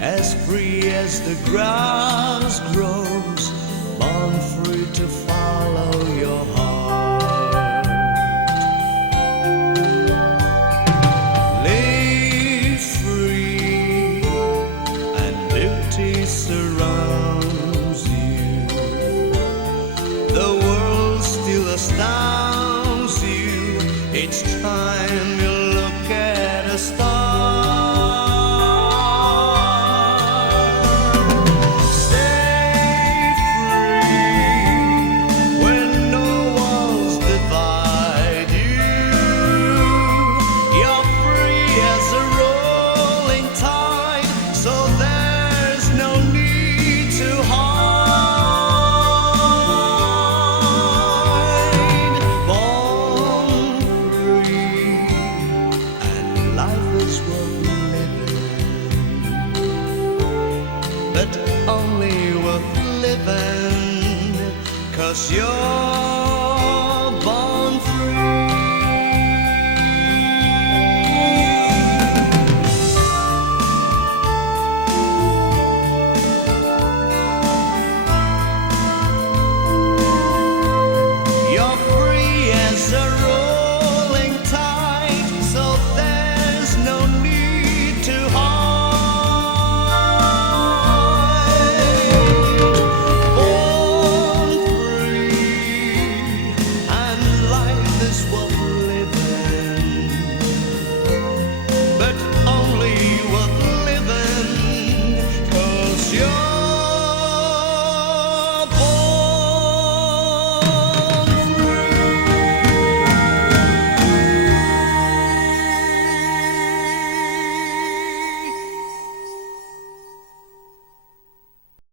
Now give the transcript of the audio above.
as free as the grass grows, born free to follow your heart. Live free and beauty surrounds you. The world still astounds you each time you look at a star. But only worth living 'cause you're